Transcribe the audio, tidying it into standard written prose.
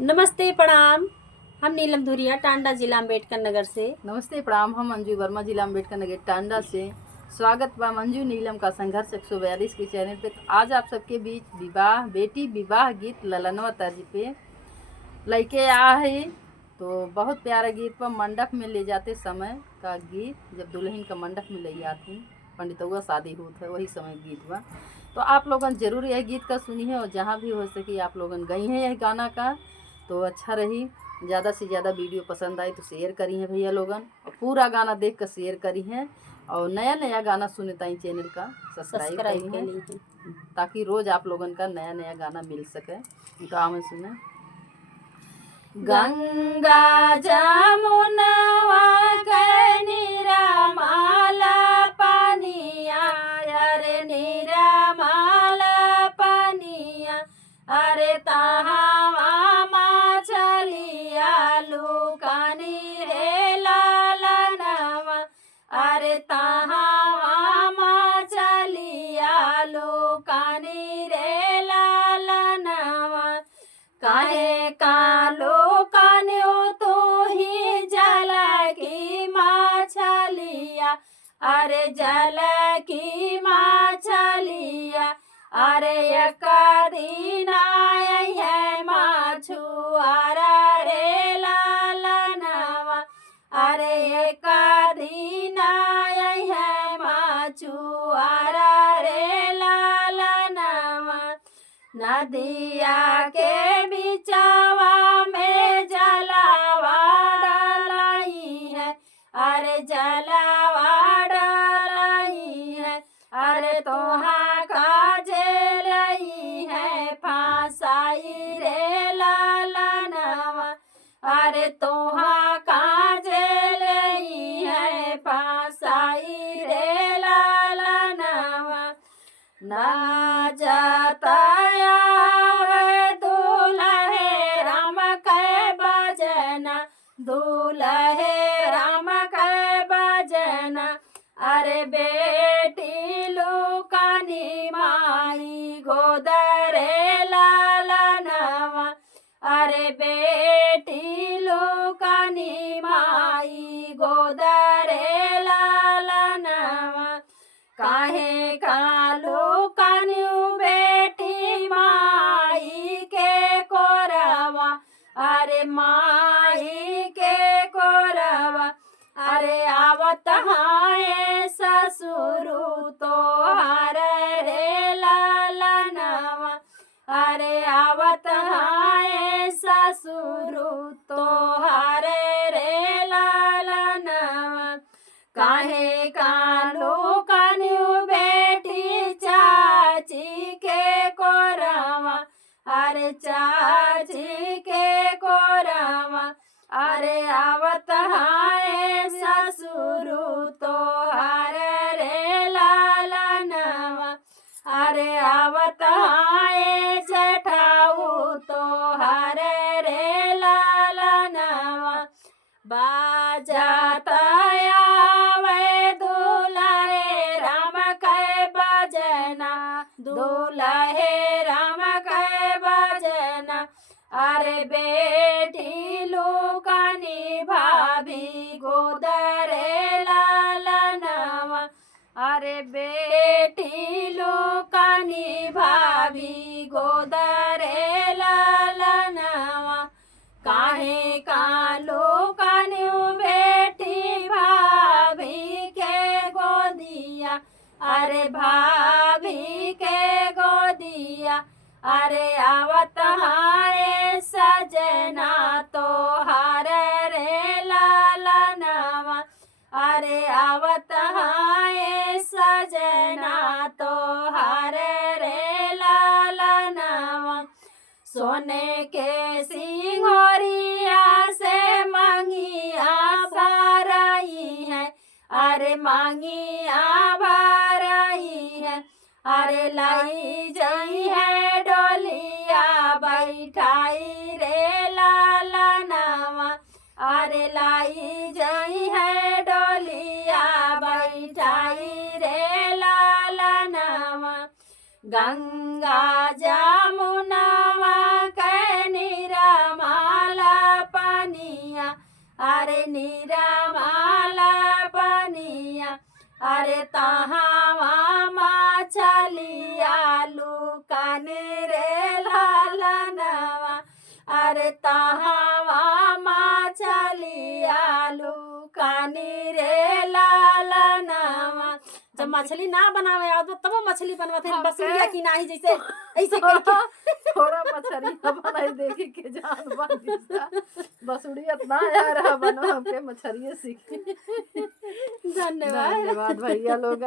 नमस्ते प्रणाम। हम नीलम धुरिया, टांडा जिला अम्बेडकर नगर से। नमस्ते प्रणाम। हम मंजू वर्मा, जिला अम्बेडकर नगर टांडा से। स्वागत बा मंजू नीलम का संघर्ष 142 के चैनल पे। तो आज आप सबके बीच विवाह, बेटी विवाह गीत ललनवा तर्ज पे लइके आ है। तो बहुत प्यारा गीत पर मंडप में ले जाते समय का गीत, जब दुल्हन का मंडप में ले जाती पंडितुआ शादी होता है, वही समय गीत बा। तो आप लोगन जरूर यह गीत का सुनिए, और जहाँ भी हो सके आप लोगन गई हैं यह गाना का तो अच्छा रही। ज़्यादा से ज़्यादा वीडियो पसंद आई तो शेयर करी हैं भैया लोगन, और पूरा गाना देख कर शेयर करी हैं। और नया नया गाना सुने ताई चैनल का सब्सक्राइब करी के हैं, लिए ताकि रोज़ आप लोगन का नया नया गाना मिल सके। गाँव में सुने। गंगा जमुनवा के निरामाला पानिया, अरे निरामाला पानिया, अरे तहावा मछलिया लुकानी रे लालनवा, अरे तहावा मछलिया लुकानी रे लालनवा। काहे कालो कान्यो तो ही जल की मछलिया, अरे जल की मछलिया, अरे एक दिन आई है मछुआरा रे लालनवा, अरे एक दिन आई है मछुआरा रे लालनवा। नदिया के बिचावा में जलावा डालाई है, अरे जलावा डालाई है, अरे तोहा का जेलई है फांसाई रे लालनवा, अरे तोहा का जेलई है फांसाई रे लालनवा। ना जाता दूल्हे राम के बजना, अरे बेटी लुकानी माई गोदरे लालनवा, अरे बेटी लुकानी माई गोदरे लालनवा। काहे कालो कान्यू बेटी माई के कोरवा, अरे माई के कोरवा, अरे आवत हाय ससुरु तो हार रे लालनवा, अरे आवत हाय ससुरु तो हार रे लालनवा। काहे कालो कान्यू बेटी चाची के कोरवा, अरे चाची के कोरवा, अरे आवत हाय ससुरु तो हार रे लालनवा, अरे आवत हाय जेठाऊ तो हार रे लालनवा। बाजाता आवे दूल्हे राम के बजना, दूल्हे राम के बजना, अरे बेटी लुकानी भाभी गोदरे लालनवा, अरे बेटी लुकानी भाभी गोदरे लालनवा। काहे कालो कान्यू बेटी भाभी के गोदिया, अरे भाभी के गोदिया, अरे आवत हाय सजना तो हार रे लालनवा, अरे आवत हाय सजना तो हार रे लालनवा। सोने के सिंगोरिया से मांगिया भराई है, अरे मांगिया भराई है, अरे लाई जई है डोलिया बैठाई रे लालनवा, अरे लाई जई है डोलिया बैठाई रे लालनवा। गंगा जमुनवा के निरमा अरे निरामाला पनिया अरे तहावा मछलिया लुकाने रे लालनवा अरे तहावा मछलिया लुकाने रे लालनवा। जब मछली ना बनावे आओ तो तब मछली बनवाते हैं बसुरिया की नाही जैसे ऐसे करके थोड़ा मछली बनाई देखे के जान बांधिसा बसुड़िया ना आ रहा बनवा के मछलियाँ सीखी। धन्यवाद धन्यवाद भैया लोग।